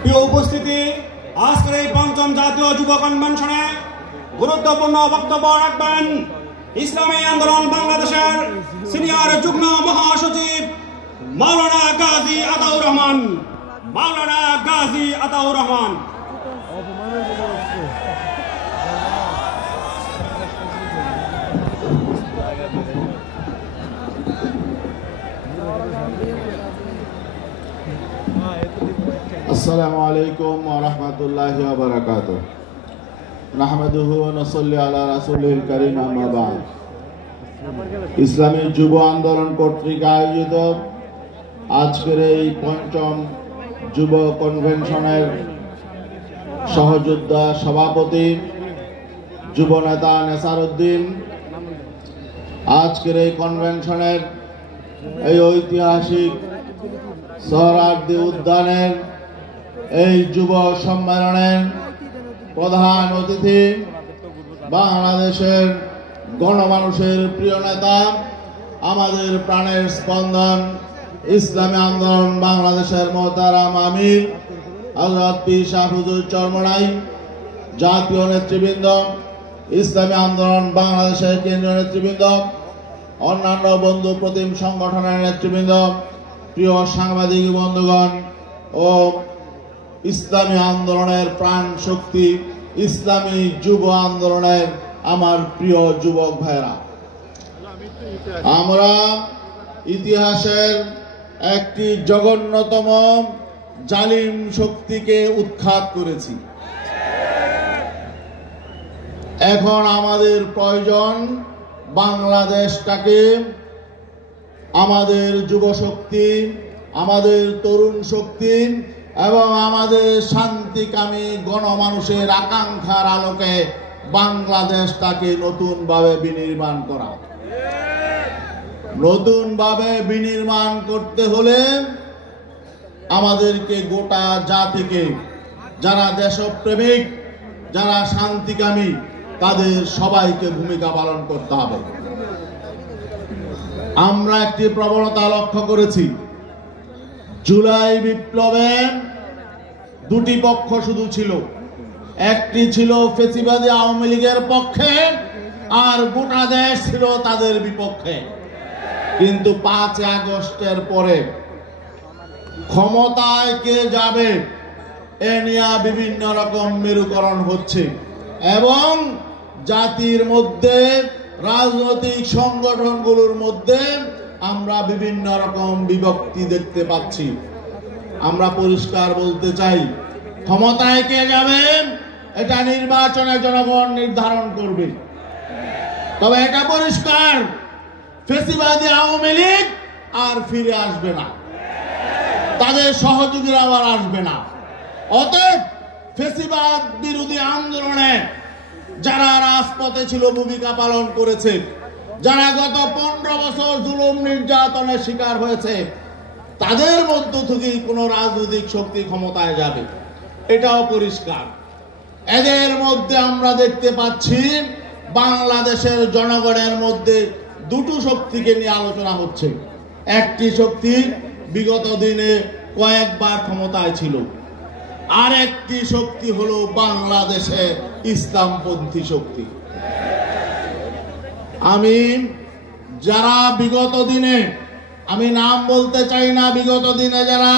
প্রিয় উপস্থিতি, আজকের এই পঞ্চম জাতীয় যুব কনভেনশনে গুরুত্বপূর্ণ বক্তব্য রাখবেন ইসলামী আন্দোলন বাংলাদেশের সিনিয়র যুগ্ম মহাসচিব মাওলানা গাজী আতাউর রহমান। মাওলানা গাজী আতাউর রহমান। আসসালামু আলাইকুম ওয়া রাহমাতুল্লাহি ওয়া বারাকাতুহু। নাহমাদুহু ওয়া নুসাল্লি আলা রাসূলিল কারীম, আম্মা বা'দ। ইসলামী যুব আন্দোলন কর্তৃক আয়োজিত আজকের এই পঞ্চম যুব কনভেনশনের সহযোদ্ধা সভাপতি যুব নেতা নেসার উদ্দিন, আজকের এই কনভেনশনের এই ঐতিহাসিক সোহরাওয়ার্দী উদ্যানের এই যুব সম্মেলনের প্রধান অতিথি বাংলাদেশের গণমানুষের প্রিয় নেতা, আমাদের প্রাণের স্পন্দন ইসলামী আন্দোলন বাংলাদেশের মোহতারাম আমির হযরত পীর শাহ হুজুর চরমনাই, জাতীয় নেতৃবৃন্দ, ইসলামী আন্দোলন বাংলাদেশের কেন্দ্রীয় নেতৃবৃন্দ, অন্যান্য বন্ধু প্রতিম সংগঠনের নেতৃবৃন্দ, প্রিয় সাংবাদিক বন্ধুগণ ও ইসলামী আন্দোলনের প্রাণ শক্তি ইসলামী যুব আন্দোলনের আমার প্রিয় যুবক ভাইরা, আমরা ইতিহাসের একটি জঘন্যতম জালিম শক্তিকে উৎখাত করেছি। এখন আমাদের প্রয়োজন বাংলাদেশটাকে আমাদের যুব শক্তি, আমাদের তরুণ শক্তি এবং আমাদের শান্তিকামী গণমানুষের আকাঙ্ক্ষার আলোকে বাংলাদেশটাকে নতুনভাবে বিনির্মাণ করা। নতুনভাবে বিনির্মাণ করতে হলে আমাদেরকে গোটা জাতিকে, যারা দেশপ্রেমিক, যারা শান্তিকামী, তাদের সবাইকে ভূমিকা পালন করতে হবে। আমরা একটি প্রবণতা লক্ষ্য করেছি, জুলাই বিপ্লবে দুটি পক্ষ শুধু ছিল, একটি ছিল ফ্যাসিবাদী আওয়ামী লীগের পক্ষে আর গোটা দেশ ছিল তাদের বিপক্ষে। কিন্তু 5 আগস্টের পরে ক্ষমতায় কে যাবে এ নিয়ে বিভিন্ন রকম মেরুকরণ হচ্ছে এবং জাতির মধ্যে, রাজনৈতিক সংগঠনগুলোর মধ্যে আমরা বিভিন্ন রকম বিভক্তি দেখতে পাচ্ছি। আমরা পরিষ্কার বলতে চাই, ক্ষমতায় কে যাবে এটা নির্বাচনে জনগণ নির্ধারণ করবে। তবে এটা পরিষ্কার, ফ্যাসিবাদী আওয়ামী লীগ আর ফিরে আসবে না, তাদের সহযোগীরা আবার আসবে না। অতএব ফ্যাসিবাদ বিরোধী আন্দোলনে যারা রাজপথে ছিল, ভূমিকা পালন করেছে, যারা গত 15 বছর জুলুম নির্যাতনের শিকার হয়েছে, তাদের মধ্য থেকেই কোন রাজনৈতিক শক্তি ক্ষমতায় যাবে, এটাও পরিষ্কার। এদের মধ্যে আমরা দেখতে পাচ্ছি বাংলাদেশের জনগণের মধ্যে দুটো শক্তিকে নিয়ে আলোচনা হচ্ছে। একটি শক্তি বিগত দিনে কয়েকবার ক্ষমতায় ছিল, আর একটি শক্তি হলো বাংলাদেশে ইসলামপন্থী শক্তি। আমি যারা বিগত দিনে, আমি নাম বলতে চাই না, বিগত দিনে যারা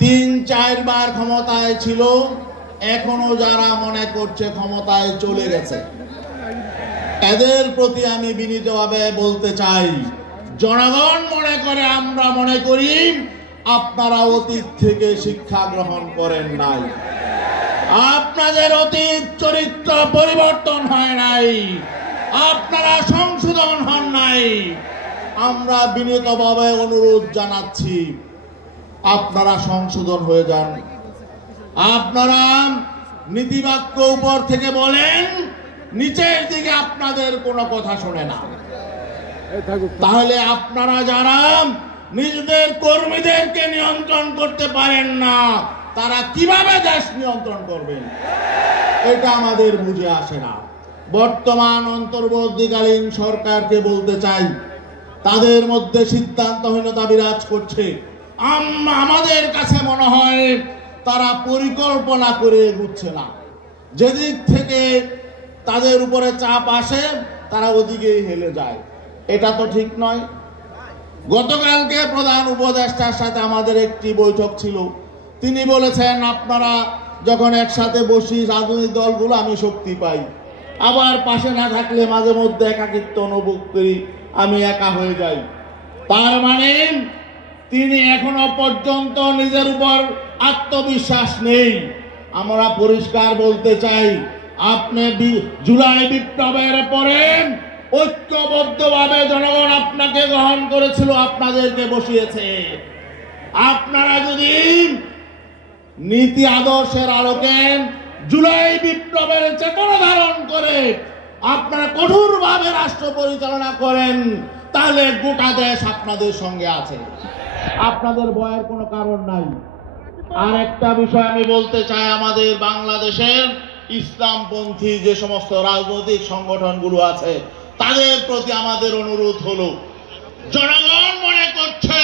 3-4 বার ক্ষমতায় ছিল, এখনো যারা মনে করছে ক্ষমতায় চলে গেছে, এদের প্রতি আমি বিনীতভাবে বলতে চাই, জনগণ মনে করে, আমরা মনে করি আপনারা অতীত থেকে শিক্ষা গ্রহণ করেন নাই, আপনাদের অতীত চরিত্র পরিবর্তন হয় নাই, আপনারা সংশোধন হন নাই। আমরা বিনীতভাবে অনুরোধ জানাচ্ছি, আপনারা সংশোধন হয়ে যান। আপনারা নীতিবাক্য উপর থেকে বলেন, নিচের দিকে আপনাদের কোনো কথা শোনে না। তাহলে আপনারা যারা নিজেদের কর্মীদেরকে নিয়ন্ত্রণ করতে পারেন না, তারা কিভাবে দেশ নিয়ন্ত্রণ করবেন, এটা আমাদের বুঝে আসে না। বর্তমান অন্তর্বর্তীকালীন সরকারকে বলতে চাই, তাদের মধ্যে সিদ্ধান্তহীনতা বিরাজ করছে। আমাদের কাছে মনে হয় তারা পরিকল্পনা করে এগুচ্ছে না। যেদিক থেকে তাদের উপরে চাপ আসে তারা ওদিকেই হেলে যায়, এটা তো ঠিক নয়। গতকালকে প্রধান উপদেষ্টার সাথে আমাদের একটি বৈঠক ছিল। তিনি বলেছেন, আপনারা যখন একসাথে বসি রাজনৈতিক দলগুলো আমি শক্তি পাই, আবার পাশে না থাকলে মাঝে মধ্যে একাকিত্ব অনুভব করি, আমি একা হয়ে যাই। তার মানে তিনি এখনো পর্যন্ত নিজের উপর আত্মবিশ্বাস নেই। আমরা পরিষ্কার বলতে চাই, আপনি জুলাই বিপ্লবের পরে ঐক্যবদ্ধভাবে জনগণ আপনাকে গ্রহণ করেছিল, আপনাদেরকে বসিয়েছে। আপনারা যদি নীতি আদর্শের আলোকে জুলাই বিপ্লবের চেতনা ধারণ করে আপনারা কঠোরভাবে রাষ্ট্র পরিচালনা করেন, তাহলে গোটা দেশ আপনাদের সঙ্গে আছে, আপনাদের ভয়ের কোনো কারণ নাই। আর একটা বিষয় আমি বলতে চাই, আমাদের বাংলাদেশের ইসলামপন্থী যে সমস্ত রাজনৈতিক সংগঠনগুলো আছে তাদের প্রতি আমাদের অনুরোধ হলো, জনগণ মনে করছে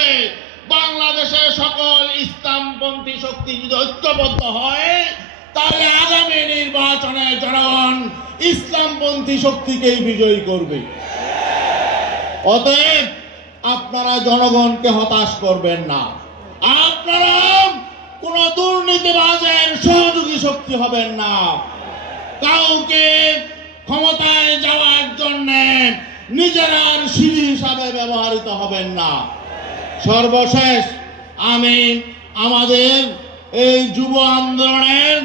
বাংলাদেশের সকল ইসলামপন্থী শক্তি যদি ঐক্যবদ্ধ হয় তাহলে আগামী নির্বাচনে জনগণ ইসলামপন্থী শক্তিকেই বিজয়ী করবে। অতএব আপনারা জনগণকে হতাশ করবেন না, আপনারা কোন দুর্নীতিবাজের সহযোগী শক্তি হবেন না, কাউকে ক্ষমতায় যাওয়ার জন্য নিজেরার সিঁড়ি হিসাবে ব্যবহৃত হবেন না। সর্বশেষ আমি আমাদের এই যুব আন্দোলনের